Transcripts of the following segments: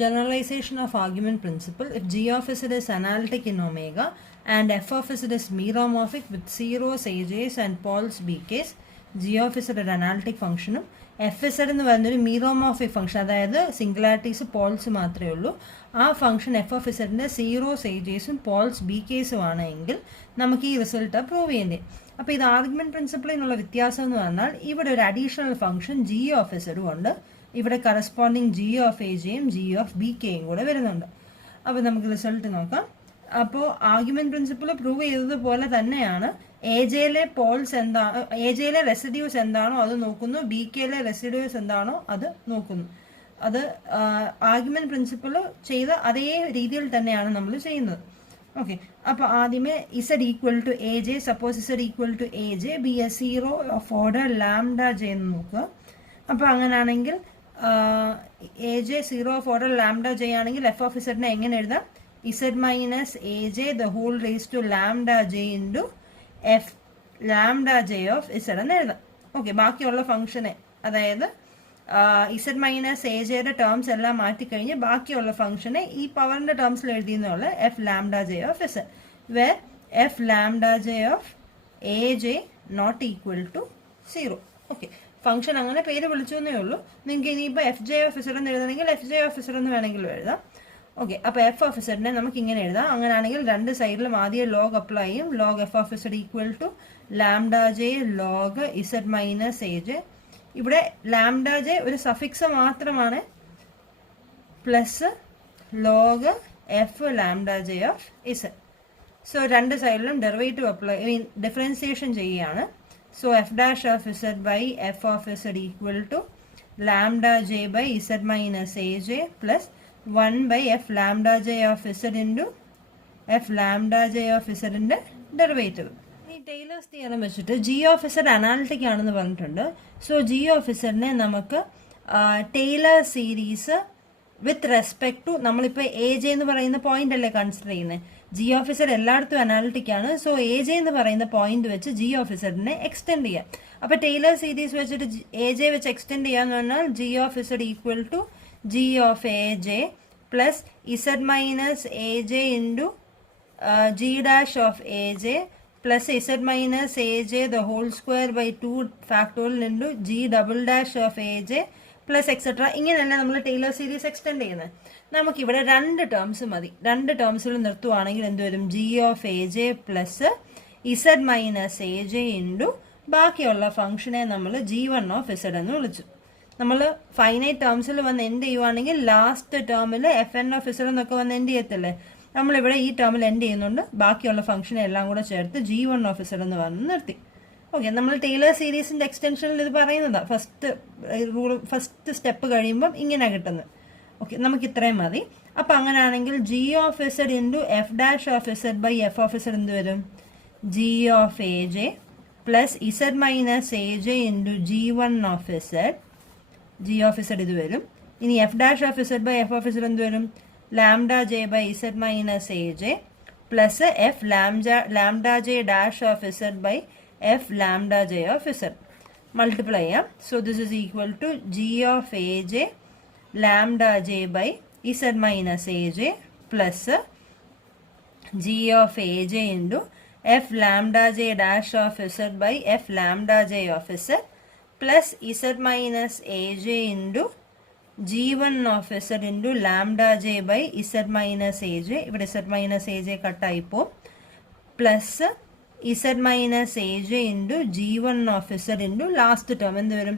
Generalization of argument principle. If g of z is analytic in omega and f of z is meromorphic with zeros, aj's and poles bk's, g of z ഒരു analytic ഫംഗ്ഷനും F S എന്ന് പറയുന്നൊരു meromorphic function, അതായത് singularities poles മാത്രമേ ഉള്ളൂ. ആ function F of ഇസഡിൻ്റെ zeros ഏജേസും പോൾസ് ബി കേസും ആണെങ്കിൽ നമുക്ക് ഈ റിസൾട്ട് പ്രൂവ് ചെയ്യേണ്ടത്. അപ്പോൾ ഇത് ആർഗ്യുമെൻറ്റ് പ്രിൻസിപ്പിളിൽ നിന്നുള്ള വ്യത്യാസം എന്ന് പറഞ്ഞാൽ ഇവിടെ ഒരു അഡീഷണൽ ഫംഗ്ഷൻ ജി ഓഫ് ഇസഡും ഉണ്ട്, ഇവിടെ കറസ്പോണ്ടിങ് ജി ഓഫ് എ ജെയും ജി ഓഫ് ബി കെയും കൂടെ വരുന്നുണ്ട്. അപ്പോൾ നമുക്ക് റിസൾട്ട് നോക്കാം. അപ്പോൾ ആർഗ്യുമെൻറ്റ് പ്രിൻസിപ്പിൾ പ്രൂവ് ചെയ്തതുപോലെ തന്നെയാണ് എ ജെയിലെ പോൾസ് എന്താണ്, എ ജെയിലെ റെസിഡ്യൂസ് എന്താണോ അത് നോക്കുന്നു, ബി കെയിലെ റെസിഡ്യൂസ് എന്താണോ അത് നോക്കുന്നു. അത് ആർഗ്യുമെൻറ്റ് പ്രിൻസിപ്പിൾ ചെയ്ത അതേ രീതിയിൽ തന്നെയാണ് നമ്മൾ ചെയ്യുന്നത്. ഓക്കെ, അപ്പോൾ ആദ്യമേ z equal to A j, suppose z equal to A j b a zero of order lambda J എന്ന് നോക്കുക. അപ്പോൾ അങ്ങനെയാണെങ്കിൽ a j zero of order lambda j ആണെങ്കിൽ എഫ് ഓഫ് ഇസഡിനെ എങ്ങനെ എഴുതാം? Z minus A J the whole raise to lambda J into F lambda J of z എന്ന് എഴുതാം. ഓക്കെ, ബാക്കിയുള്ള ഫംഗ്ഷനെ, അതായത് ഇസഡ് മൈനസ് എ ജെയുടെ ടേംസ് എല്ലാം മാറ്റിക്കഴിഞ്ഞ് ബാക്കിയുള്ള ഫംഗ്ഷനെ ഈ പവറിൻ്റെ ടേംസിൽ എഴുതിയെന്നുള്ള F lambda J of Z, where F lambda J of A J not equal to zero. Okay, function അങ്ങനെ പേര് വിളിച്ചു എന്നേ ഉള്ളൂ. നിങ്ങൾക്ക് ഇനിയിപ്പോൾ എഫ് ജെ ഓഫ് ഇസഡ് എന്ന് എഴുതണമെങ്കിൽ എഫ് ജെ ഓഫ് ഇസഡ് എന്ന് വേണമെങ്കിലും എഴുതാം. ഓക്കെ, അപ്പോൾ എഫ് ഓഫ് ഇസഡിനെ നമുക്ക് ഇങ്ങനെ എഴുതാം. അങ്ങനെയാണെങ്കിൽ രണ്ട് സൈഡിലും ആദ്യം ലോഗ് അപ്ലൈ ചെയ്യും. Log f of z equal to lambda j log z minus A J. ഇവിടെ ലാംഡ ജെ ഒരു സഫിക്സ് മാത്രമാണ്, plus log f lambda J of z. So രണ്ട് സൈഡിലും ഡെറിവേറ്റീവ് അപ്ലൈ ഡിഫറൻസിയേഷൻ ചെയ്യുകയാണ്. So f dash of z by f of z equal to lambda j by z minus aj plus 1 by f lambda j of z into f lambda j of z ന്റെ derivative. ഈ Taylor's theorem വെച്ചിട്ട് g of z analytic ആണെന്ന് പറഞ്ഞിട്ടുണ്ട്. So g of zനെ നമുക്ക് Taylor series with respect to, നമ്മളിപ്പോൾ a j എന്ന് പറയുന്ന പോയിന്റ് അല്ലേ കൺസിഡർ ചെയ്യുന്നത്. ജി ഓഫ് ഇസഡ് എല്ലായിടത്തും അനാലിറ്റിക് ആണ്. സോ എ ജെ എന്ന് പറയുന്ന പോയിന്റ് വെച്ച് ജി ഓഫ് ഇസഡിനെ എക്സ്റ്റെൻഡ് ചെയ്യാം. അപ്പോൾ ടൈലർ സീരീസ് വെച്ചിട്ട് എ ജെ വെച്ച് എക്സ്റ്റെൻഡ് ചെയ്യാന്ന് പറഞ്ഞാൽ g of z equal to G of A J plus Z minus A J into g dash of A J plus Z minus A J the whole square by 2 factorial into g double dash of A J plus etcetera. ഇങ്ങനെയല്ല നമ്മൾ Taylor series extend ചെയ്യുന്നത്. നമുക്കിവിടെ രണ്ട് terms മതി. രണ്ട് ടേംസിൽ നിർത്തുവാണെങ്കിൽ എന്ത് വരും? G of A J plus Z minus A J into ബാക്കിയുള്ള ഫംഗ്ഷനെ നമ്മൾ ജി വൺ ഓഫ് ഇസഡ് എന്ന് വിളിച്ചു. നമ്മൾ ഫൈനൈറ്റ് ടേംസിൽ വന്ന് എൻഡ് ചെയ്യുവാണെങ്കിൽ ലാസ്റ്റ് ടേമിൽ എഫ് എൻ ഓഫ് ഇസഡ് എന്നൊക്കെ വന്ന് എൻഡ് ചെയ്യത്തില്ലേ, നമ്മളിവിടെ ഈ ടേമിൽ എൻഡ് ചെയ്യുന്നുണ്ട്. ബാക്കിയുള്ള ഫംഗ്ഷനെ എല്ലാം കൂടെ ചേർത്ത് ജി വൺ ഓഫ് ഇസഡ് എന്ന് പറഞ്ഞ് നിർത്തി. ഓക്കെ, നമ്മൾ ടൈലർ സീരീസിൻ്റെ എക്സ്റ്റൻഷനിൽ ഇത് പറയുന്നതാണ്. ഫസ്റ്റ് സ്റ്റെപ്പ് കഴിയുമ്പം ഇങ്ങനെ കിട്ടുന്നത്. ഓക്കെ, നമുക്ക് ഇത്രയും മതി. അപ്പം അങ്ങനെയാണെങ്കിൽ g of Z into F dash of Z by F of z എന്ത് വരും? G of A J plus Z minus A J into G one of z, g of z ഇത് വരും. ഇനി f dash of Z by F of z എന്ത് വരും? Lambda J by Z minus A J plus f lambda J dash of Z by F lambda J of z multiply ചെയ്യാം. So this is equal to G of A J lambda J by Z minus A J plus G of A J into F lambda J dash of Z by F lambda J of Z plus Z minus A J into G one of Z into lambda J by Z minus A J. ഇവിടെ Z minus A J കട്ടായിപ്പോൾ plus Z minus A J into G one of Z into last term എന്ത് വരും?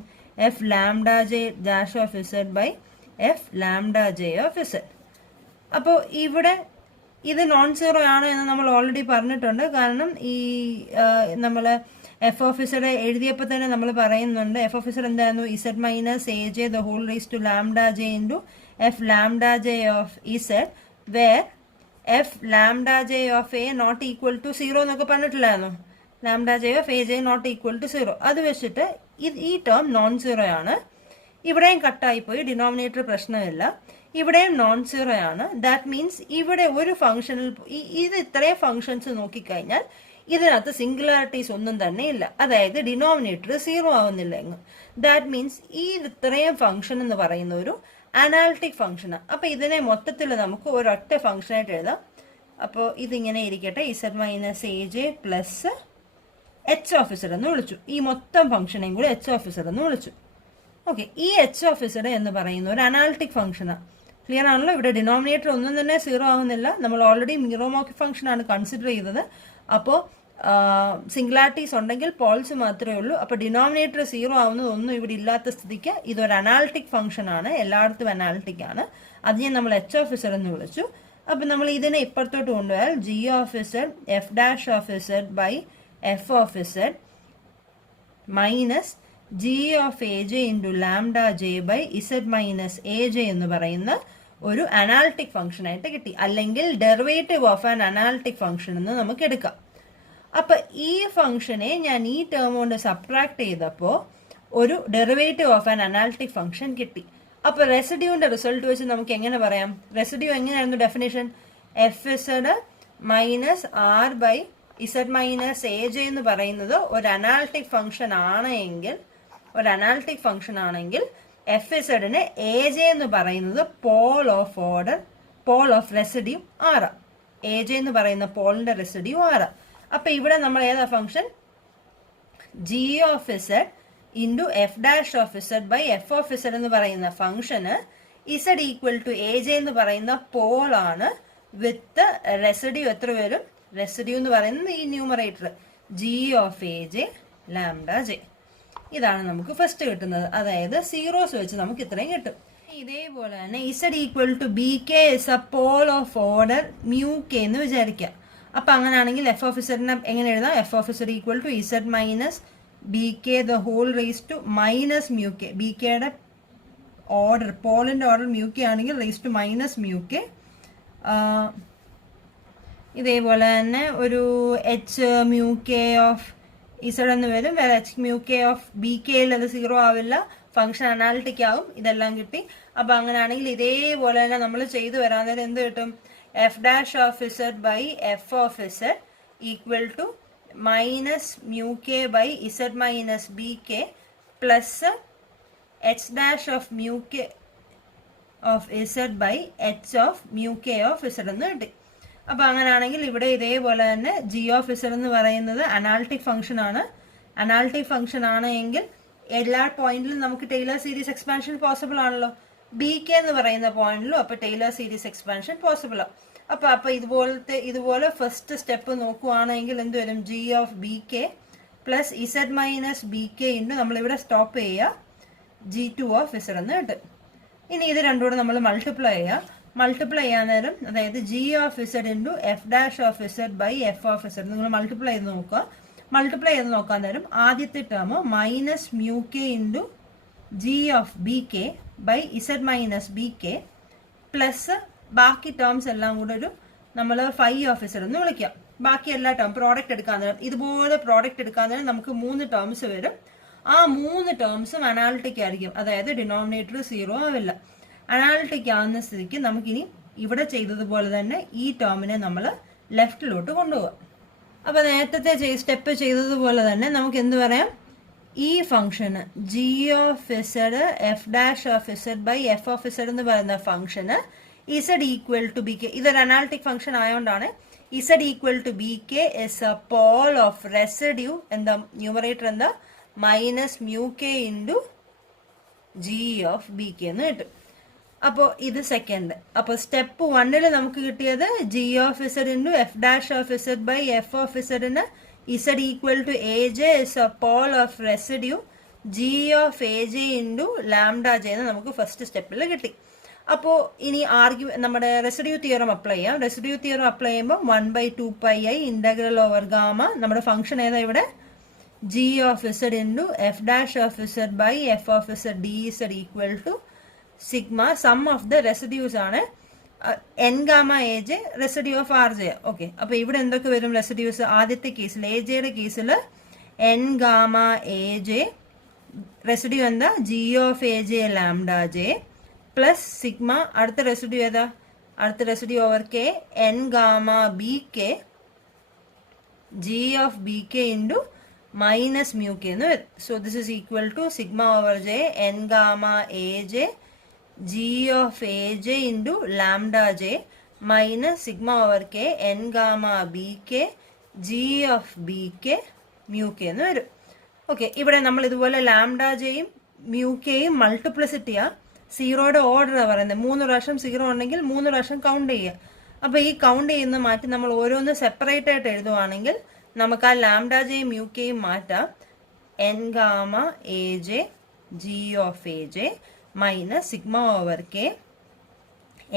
F lambda J dash of Z by F lambda J of z. അപ്പോൾ ഇവിടെ ഇത് non zero ആണോ എന്ന് നമ്മൾ already പറഞ്ഞിട്ടുണ്ട്. കാരണം ഈ നമ്മൾ എഫ് ഓഫ് ഇസഡ് എഴുതിയപ്പോൾ തന്നെ നമ്മൾ പറയുന്നുണ്ട് എഫ് ഓഫ് ഇസഡ് എന്തായിരുന്നു? Z minus A J the whole raise to lambda J into F lambda J of Z, where F lambda J of A not equal to zero എന്നൊക്കെ പറഞ്ഞിട്ടില്ലായിരുന്നു. Lambda J of A J not equal to zero. അത് വെച്ചിട്ട് ഈ term non zero ആണ്. ഇവിടെയും കട്ടായിപ്പോയി, denominator പ്രശ്നമില്ല. ഇവിടെയും non zero ആണ്. ദാറ്റ് മീൻസ് ഇവിടെ ഒരു ഫംഗ്ഷനിൽ ഇത് ഇത്രയും ഫംഗ്ഷൻസ് നോക്കിക്കഴിഞ്ഞാൽ ഇതിനകത്ത് സിംഗുലാരിറ്റീസ് ഒന്നും തന്നെ ഇല്ല. അതായത് ഡിനോമിനേറ്റർ സീറോ ആവുന്നില്ല എങ്ങും. ദാറ്റ് മീൻസ് ഈ ഇത്രയും ഫംഗ്ഷൻ എന്ന് പറയുന്ന ഒരു അനാലിറ്റിക് ഫംഗ്ഷനാണ്. അപ്പോൾ ഇതിനെ മൊത്തത്തിൽ നമുക്ക് ഒരൊറ്റ ഫംഗ്ഷനായിട്ട് എഴുതാം. അപ്പോൾ ഇതിങ്ങനെ ഇരിക്കട്ടെ, Z minus A J plus H of z എന്ന് വിളിച്ചു. ഈ മൊത്തം ഫംഗ്ഷനെയും കൂടി എച്ച് ഓഫ് ഇസഡ് എന്ന് വിളിച്ചു. ഓക്കെ, ഈ എച്ച് ഓഫ് ഇസഡ് എന്ന് പറയുന്ന ഒരു അനാലിറ്റിക് ഫംഗ്ഷനാണ്. ക്ലിയർ ആണല്ലോ? ഇവിടെ ഡിനോമിനേറ്റർ ഒന്നും തന്നെ 0 ആവുന്നില്ല. നമ്മൾ ഓൾറെഡി മിറോമോർഫിക് ഫംഗ്ഷനാണ് കൺസിഡർ ചെയ്തത്. അപ്പോൾ സിംഗുലാരിറ്റീസ് ഉണ്ടെങ്കിൽ പോൾസ് മാത്രമേ ഉള്ളൂ. അപ്പോൾ ഡിനോമിനേറ്റർ 0 ആവുന്നത് ഒന്നും ഇവിടെ ഇല്ലാത്ത സ്ഥിതിക്ക് ഇതൊരു അനാലിറ്റിക് ഫംഗ്ഷൻ ആണ്, എല്ലായിടത്തും അനാലിറ്റിക് ആണ്. അതിനെ നമ്മൾ എച്ച് ഓഫ് ഇസഡ് എന്ന് വിളിച്ചു. അപ്പം നമ്മൾ ഇതിനെ ഇപ്പുറത്തോട്ട് കൊണ്ടുപോയാൽ g of z f dash of Z by F of z minus g of A J into lambda J by Z minus A j എന്ന് പറയുന്ന ഒരു അനാലിറ്റിക് ഫംഗ്ഷൻ ആയിട്ട് കിട്ടി. അല്ലെങ്കിൽ derivative of an analytic function എന്ന് നമുക്ക് എടുക്കാം. അപ്പം ഈ ഫംഗ്ഷനെ ഞാൻ ഈ ടേം കൊണ്ട് സബ്ട്രാക്ട് ചെയ്തപ്പോൾ ഒരു derivative of an analytic function കിട്ടി. അപ്പോൾ റെസിഡ്യൂവിൻ്റെ റിസൾട്ട് വെച്ച് നമുക്ക് എങ്ങനെ പറയാം? റെസിഡ്യൂ എങ്ങനെയായിരുന്നു definition? F z minus r by Z minus A j എന്ന് പറയുന്നത് ഒരു അനാലിറ്റിക് ഫംഗ്ഷൻ ആണെങ്കിൽ എഫ് ഇസഡിന് എ ജെ എന്ന് പറയുന്നത് pole of residue r. A j എന്ന് പറയുന്ന പോളിന്റെ റെസിഡ്യൂ ആറ്. അപ്പൊ ഇവിടെ നമ്മൾ ഏതാ function? G of Z into F dash of Z by F of z എന്ന് പറയുന്ന ഫംഗ്ഷന് z equal to A j എന്ന് പറയുന്ന പോളാണ്. വിത്ത് റെസിഡ്യൂ എത്ര വരും? റെസിഡ്യൂ എന്ന് പറയുന്നത് ഈ numerator G of A J lambda J. ഇതാണ് നമുക്ക് ഫസ്റ്റ് കിട്ടുന്നത്. അതായത് സീറോസ് വെച്ച് നമുക്ക് ഇത്രയും കിട്ടും. ഇതേപോലെ തന്നെ z equal to b k is a pole of order mu K എന്ന് വിചാരിക്കാം. അപ്പൊ അങ്ങനെയാണെങ്കിൽ എഫ് ഓഫ് ഇസഡിനെ എങ്ങനെ എഴുതാം? F of z equal to z minus b k the whole raise to minus mu k. B കെയുടെ order, പോളിന്റെ order mu k ആണെങ്കിൽ raise to minus mu k. ഇതേപോലെ തന്നെ ഒരു h mu k of z എന്ന് വരും. വേറെ h mu k of B കെയിൽ അത് 0 ആവില്ല, ഫംഗ്ഷൻ അനാലിറ്റിക് ആവും. ഇതെല്ലാം കിട്ടി. അപ്പൊ അങ്ങനെയാണെങ്കിൽ ഇതേപോലെ തന്നെ നമ്മൾ ചെയ്തു വരാൻ നേരം എന്ത് കിട്ടും? F dash of Z by F of z equal to minus mu k by Z minus b k plus h dash of mu k of Z by h of mu k of z എന്ന് കിട്ടി. അപ്പൊ അങ്ങനെയാണെങ്കിൽ ഇവിടെ ഇതേപോലെ തന്നെ G of z എന്ന് പറയുന്നത് analytic function ആണ്. അനാലിറ്റിക് ഫംഗ്ഷൻ ആണ് എങ്കിൽ എല്ലാ പോയിന്റിലും നമുക്ക് ടൈലർ സീരീസ് എക്സ്പാൻഷൻ പോസിബിൾ ആണല്ലോ. ബി കെ എന്ന് പറയുന്ന പോയിന്റിലും അപ്പൊ ടൈലർ സീരീസ് എക്സ്പാൻഷൻ പോസിബിൾ ആണ്. അപ്പൊ ഇതുപോലെ ഫസ്റ്റ് സ്റ്റെപ്പ് നോക്കുവാണെങ്കിൽ എന്ത് വരും? G of B k plus Z minus b K into നമ്മളിവിടെ സ്റ്റോപ്പ് ചെയ്യുക ജി ടു ഓഫ് ഇസഡ് എന്ന് കിട്ടും. ഇനി ഇത് രണ്ടും കൂടെ നമ്മൾ മൾട്ടിപ്ലൈ ചെയ്യാൻ നേരം അതായത് g of Z into F dash of Z by F of z നിങ്ങൾ മൾട്ടിപ്ലൈ ചെയ്ത് നോക്കാൻ നേരം ആദ്യത്തെ term minus mu k into g of B k by Z minus b k plus ബാക്കി ടേംസ് എല്ലാം കൂടെ ഒരു നമ്മൾ ഫൈ ഓഫ് ഇസഡ് എന്ന് വിളിക്കാം. ബാക്കി എല്ലാ ടേം പ്രോഡക്റ്റ് എടുക്കാൻ നേരം ഇതുപോലെ പ്രോഡക്റ്റ് എടുക്കാൻ നേരം നമുക്ക് 3 ടേംസ് വരും. ആ 3 ടേംസും അനാലിറ്റിക് ആയിരിക്കും. അതായത് ഡിനോമിനേറ്റർ 0 ആവില്ല. അനാലിറ്റിക് ആവുന്ന സ്ഥിതിക്ക് നമുക്കിനി ഇവിടെ ചെയ്തതുപോലെ തന്നെ ഈ ടേമിനെ നമ്മൾ ലെഫ്റ്റിലോട്ട് കൊണ്ടുപോകാം. അപ്പൊ നേരത്തെ സ്റ്റെപ്പ് ചെയ്തതുപോലെ തന്നെ നമുക്ക് എന്ത് പറയാം? ഈ ഫംഗ്ഷന് g of z f dash of Z by F of z എന്ന് പറയുന്ന ഫംഗ്ഷന് z equal to b k, ഇതൊരു അനാലിറ്റിക് ഫംഗ്ഷൻ ആയതുകൊണ്ടാണ് z equal to b k is a pole of residue എന്താ ന്യൂമറേറ്റർ എന്താ minus mu k into g of B k എന്ന് കിട്ടും. അപ്പോൾ ഇത് സെക്കൻഡ്. അപ്പോൾ സ്റ്റെപ്പ് 1 നമുക്ക് കിട്ടിയത് G of Z into F dash of Z by F of ഇസഡിന് Z equal to A J is a pole of residue G of A J into lambda J എന്ന് നമുക്ക് ഫസ്റ്റ് സ്റ്റെപ്പിൽ കിട്ടി. അപ്പോൾ ഇനി നമ്മുടെ റെസിഡ്യൂ തിയറം അപ്ലൈ ചെയ്യാം. Residue theorem apply ചെയ്യുമ്പോൾ 1/2πi ഇൻ്റഗ്രൽ ഓവർ ഗാമ നമ്മുടെ ഫംഗ്ഷൻ ഏതാ ഇവിടെ? G of Z into F dash of Z by F of Z D Z equal to sigma sum of the residues ആണ് N gamma A J residue of R J. Okay, അപ്പൊ ഇവിടെ എന്തൊക്കെ വരും residues? ആദ്യത്തെ കേസിൽ A ജെയുടെ കേസിൽ N gamma A J residue എന്താ? G of A J lambda J plus sigma. അടുത്ത റെസിഡ്യൂ ഏതാ? അടുത്ത residue over K N gamma B K G of B K into minus mu K എന്ന് വരും. So this is equal to sigma over J N gamma A J G of A J into lambda J minus sigma over K N gamma B K G of B K mu K എന്ന് വരും. Okay, ഇവിടെ നമ്മൾ ഇതുപോലെ lambda ജെയും mu കെയും മൾട്ടിപ്ലിസിറ്റിയാ, സീറോയുടെ order പറയുന്നത്. 3 പ്രാവശ്യം zero ഉണ്ടെങ്കിൽ 3 പ്രാവശ്യം കൗണ്ട് ചെയ്യുക. അപ്പോൾ ഈ കൗണ്ട് ചെയ്യുന്ന മാറ്റി നമ്മൾ ഓരോന്ന് സെപ്പറേറ്റ് ആയിട്ട് എഴുതുവാണെങ്കിൽ നമുക്ക് ആ ലാംഡ ജെയും മ്യൂ കെയും മാറ്റാം. N gamma A J G of A J minus sigma over K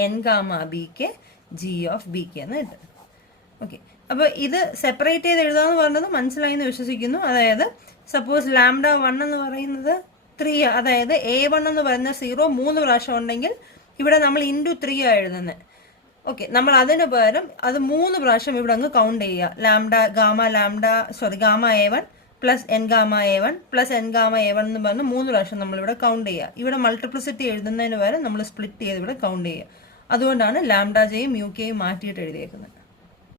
N gamma B K G of B k എന്ന് കിട്ടും. ഓക്കെ, അപ്പോൾ ഇത് സെപ്പറേറ്റ് ചെയ്ത് എഴുതാന്ന് പറഞ്ഞത് മനസ്സിലായി എന്ന് വിശ്വസിക്കുന്നു. അതായത് സപ്പോസ് ലാംഡ 1 എന്ന് പറയുന്നത് 3, അതായത് A1 എന്ന് പറയുന്ന 0 3 പ്രാവശ്യം ഉണ്ടെങ്കിൽ ഇവിടെ നമ്മൾ ഇൻറ്റു 3 എഴുതുന്നത്. ഓക്കെ, നമ്മൾ അതിന് പകരം അത് 3 പ്രാവശ്യം ഇവിടെ അങ്ങ് കൗണ്ട് ചെയ്യുക. Gamma A1 plus N gamma A1 plus N gamma A1 എന്ന് പറഞ്ഞ് 3 പ്രാവശ്യം നമ്മളിവിടെ കൗണ്ട് ചെയ്യുക. ഇവിടെ മൾട്ടിപ്ലിസിറ്റി എഴുതുന്നതിന് പകരം നമ്മൾ സ്പ്ലിറ്റ് ചെയ്ത് ഇവിടെ കൗണ്ട് ചെയ്യുക. അതുകൊണ്ടാണ് ലാംഡ ജെയും മ്യൂ കെയും മാറ്റിയിട്ട് എഴുതിയേക്കുന്നത്.